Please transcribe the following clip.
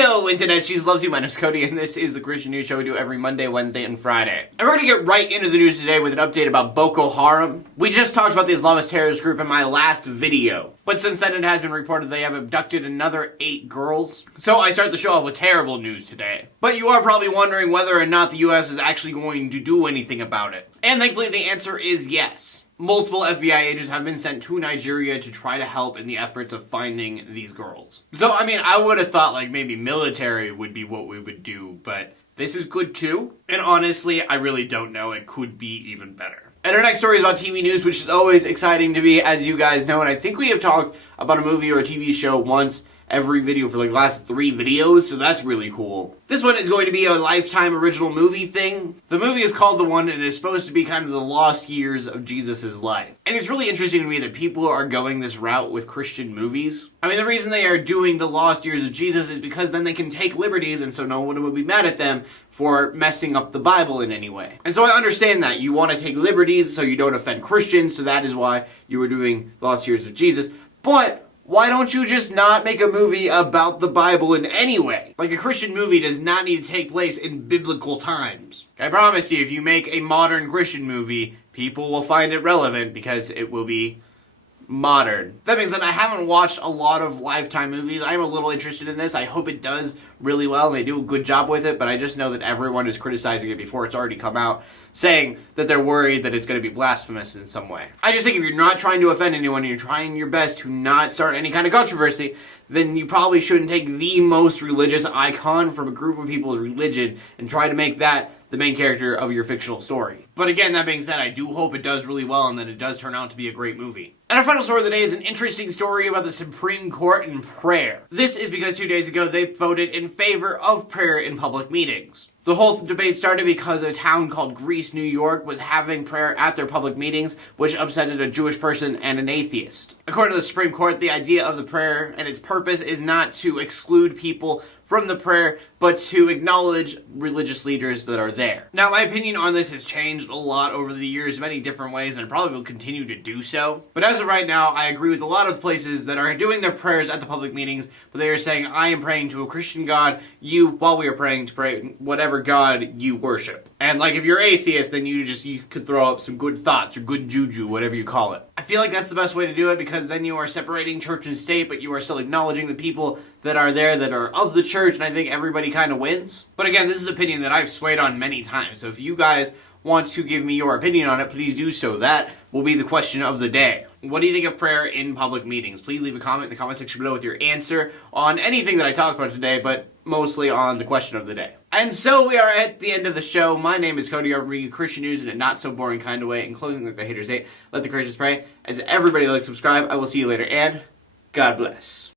Hello, Internet. She loves you. My name's Cody, and this is the Christian News Show we do every Monday, Wednesday, and Friday. And we're going to get right into the news today with an update about Boko Haram. We just talked about the Islamist terrorist group in my last video, but since then it has been reported they have abducted another 8 girls. So I start the show off with terrible news today. But you are probably wondering whether or not the US is actually going to do anything about it. And thankfully the answer is yes. Multiple FBI agents have been sent to Nigeria to try to help in the efforts of finding these girls. So, I mean, I would have thought like maybe military would be what we would do, but this is good too. And honestly, I really don't know. It could be even better. And our next story is about TV news, which is always exciting to me, as you guys know. And I think we have talked about a movie or a TV show once every video for like the last 3 videos, so that's really cool. This one is going to be a Lifetime original movie thing. The movie is called The One, and it is supposed to be kind of the lost years of Jesus' life. And it's really interesting to me that people are going this route with Christian movies. I mean, the reason they are doing the lost years of Jesus is because then they can take liberties, and so no one would be mad at them for messing up the Bible in any way. And so I understand that. You want to take liberties so you don't offend Christians, so that is why you were doing the lost years of Jesus. But why don't you just not make a movie about the Bible in any way? Like, a Christian movie does not need to take place in biblical times. I promise you, if you make a modern Christian movie, people will find it relevant because it will be modern. That being said, I haven't watched a lot of Lifetime movies. I'm a little interested in this. I hope it does really well and they do a good job with it, but I just know that everyone is criticizing it before it's already come out, saying that they're worried that it's going to be blasphemous in some way. I just think if you're not trying to offend anyone and you're trying your best to not start any kind of controversy, then you probably shouldn't take the most religious icon from a group of people's religion and try to make that the main character of your fictional story. But again, that being said, I do hope it does really well and that it does turn out to be a great movie. And our final story of the day is an interesting story about the Supreme Court and prayer. This is because 2 days ago they voted in favor of prayer in public meetings. The whole debate started because a town called Greece, New York, was having prayer at their public meetings, which upsetted a Jewish person and an atheist. According to the Supreme Court, the idea of the prayer and its purpose is not to exclude people from the prayer, but to acknowledge religious leaders that are there. Now, my opinion on this has changed a lot over the years, many different ways, and it probably will continue to do so. But as of right now, I agree with a lot of places that are doing their prayers at the public meetings, but they are saying, I am praying to a Christian God, while we are praying to pray whatever God you worship. And like if you're atheist, then you could throw up some good thoughts or good juju, whatever you call it. I feel like that's the best way to do it because then you are separating church and state, but you are still acknowledging the people that are there that are of the church, and I think everybody kind of wins. But again, this is an opinion that I've swayed on many times, so if you guys want to give me your opinion on it, please do so. That will be the question of the day. What do you think of prayer in public meetings? Please leave a comment in the comment section below with your answer on anything that I talked about today, but mostly on the question of the day. And so we are at the end of the show. My name is Cody. I'm bringing Christian news in a not so boring kind of way, in closing like the haters hate. Let the Christians pray. And to everybody like, subscribe. I will see you later, and God bless.